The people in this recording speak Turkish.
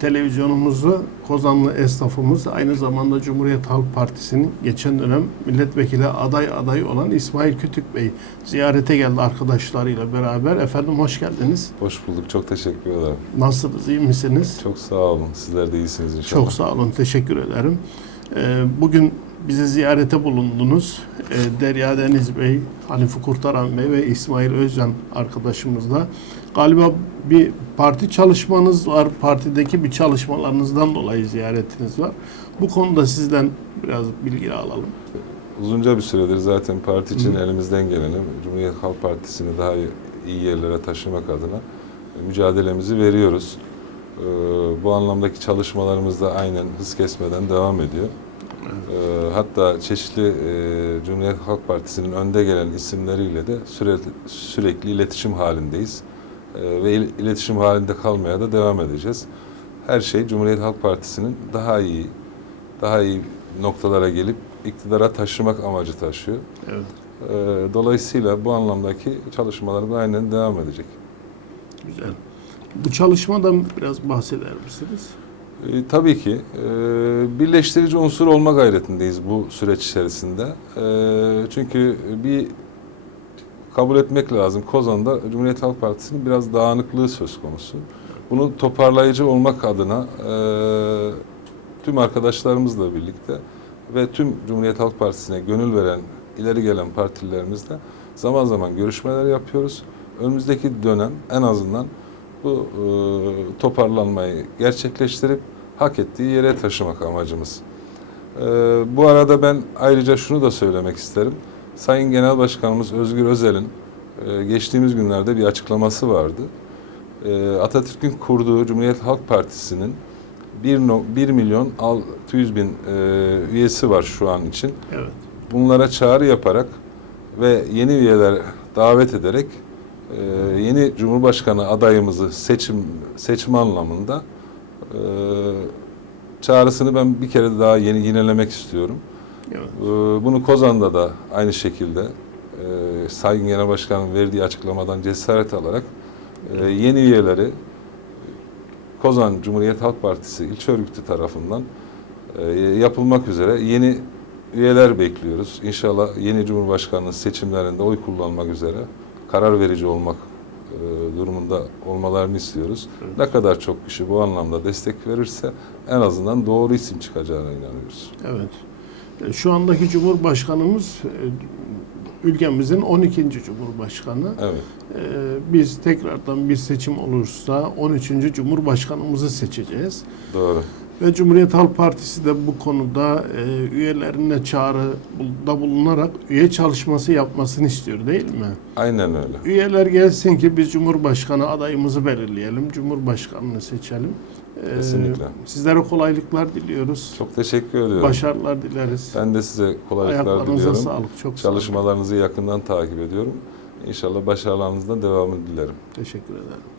televizyonumuzu Kozanlı esnafımız aynı zamanda Cumhuriyet Halk Partisi'nin geçen dönem milletvekili aday adayı olan İsmail Kütük Bey ziyarete geldi arkadaşlarıyla beraber. Efendim hoş geldiniz. Hoş bulduk. Çok teşekkür ederim. Nasılsınız? iyi misiniz? Çok sağ olun. Sizler de iyisiniz inşallah. Çok sağ olun. Teşekkür ederim. Ee, Bugün bizi ziyarete bulundunuz. Ee, Derya Deniz Bey, Hanifi Kurtaran Bey ve İsmail Özcan arkadaşımızla. Galiba bir parti çalışmanız var. Partideki bir çalışmalarınızdan dolayı ziyaretiniz var. Bu konuda sizden biraz bilgi alalım. Uzunca bir süredir zaten parti için Hı. elimizden geleni Cumhuriyet Halk Partisi'ni daha iyi yerlere taşımak adına mücadelemizi veriyoruz. Ee, Bu anlamdaki çalışmalarımız da aynen hız kesmeden devam ediyor. Ee, Hatta çeşitli e, Cumhuriyet Halk Partisi'nin önde gelen isimleriyle de sürekli, sürekli iletişim halindeyiz. Ee, Ve il- iletişim halinde kalmaya da devam edeceğiz. Her şey Cumhuriyet Halk Partisi'nin daha iyi, daha iyi noktalara gelip iktidara taşımak amacı taşıyor. Evet. Ee, Dolayısıyla bu anlamdaki çalışmalarımız aynen devam edecek. Güzel. Bu çalışmadan biraz bahseder misiniz? E, tabii ki e, birleştirici unsur olma gayretindeyiz bu süreç içerisinde. E, çünkü bir kabul etmek lazım. Kozan'da Cumhuriyet Halk Partisi'nin biraz dağınıklığı söz konusu. Bunu toparlayıcı olmak adına e, tüm arkadaşlarımızla birlikte ve tüm Cumhuriyet Halk Partisi'ne gönül veren ileri gelen partililerimizle zaman zaman görüşmeler yapıyoruz. Önümüzdeki dönem en azından bu e, toparlanmayı gerçekleştirip hak ettiği yere taşımak amacımız. E, bu arada ben ayrıca şunu da söylemek isterim. Sayın Genel Başkanımız Özgür Özel'in e, geçtiğimiz günlerde bir açıklaması vardı. E, Atatürk'ün kurduğu Cumhuriyet Halk Partisi'nin 1, 1 milyon 600 bin e, üyesi var şu an için Evet. bunlara çağrı yaparak ve yeni üyeler davet ederek e, yeni Cumhurbaşkanı adayımızı seçim seçme anlamında e, çağrısını ben bir kere daha yeni yinelemek istiyorum. Evet. E, bunu Kozan'da da aynı şekilde e, Sayın Genel Başkan'ın verdiği açıklamadan cesaret alarak e, yeni üyeleri Kozan Cumhuriyet Halk Partisi ilçe örgütü tarafından e, yapılmak üzere yeni üyeler bekliyoruz. İnşallah yeni Cumhurbaşkanlığı seçimlerinde oy kullanmak üzere karar verici olmak e, durumunda olmalarını istiyoruz. Evet. Ne kadar çok kişi bu anlamda destek verirse en azından doğru isim çıkacağına inanıyoruz. Evet. E, Şu andaki Cumhurbaşkanımız e, ülkemizin 12. Cumhurbaşkanı. Evet. Biz tekrardan bir seçim olursa 13. Cumhurbaşkanımızı seçeceğiz. Doğru. Ve Cumhuriyet Halk Partisi de bu konuda e, üyelerine çağrıda bulunarak üye çalışması yapmasını istiyor değil mi? Aynen öyle. Üyeler gelsin ki biz Cumhurbaşkanı adayımızı belirleyelim, Cumhurbaşkanını seçelim. E, Kesinlikle. Sizlere kolaylıklar diliyoruz. Çok teşekkür ediyorum. Başarılar dileriz. Ben de size kolaylıklar Ayaklarınıza diliyorum. sağlık. Çok. Çalışmalarınızı yakından takip ediyorum. İnşallah başarılarınızda devamını dilerim. Teşekkür ederim.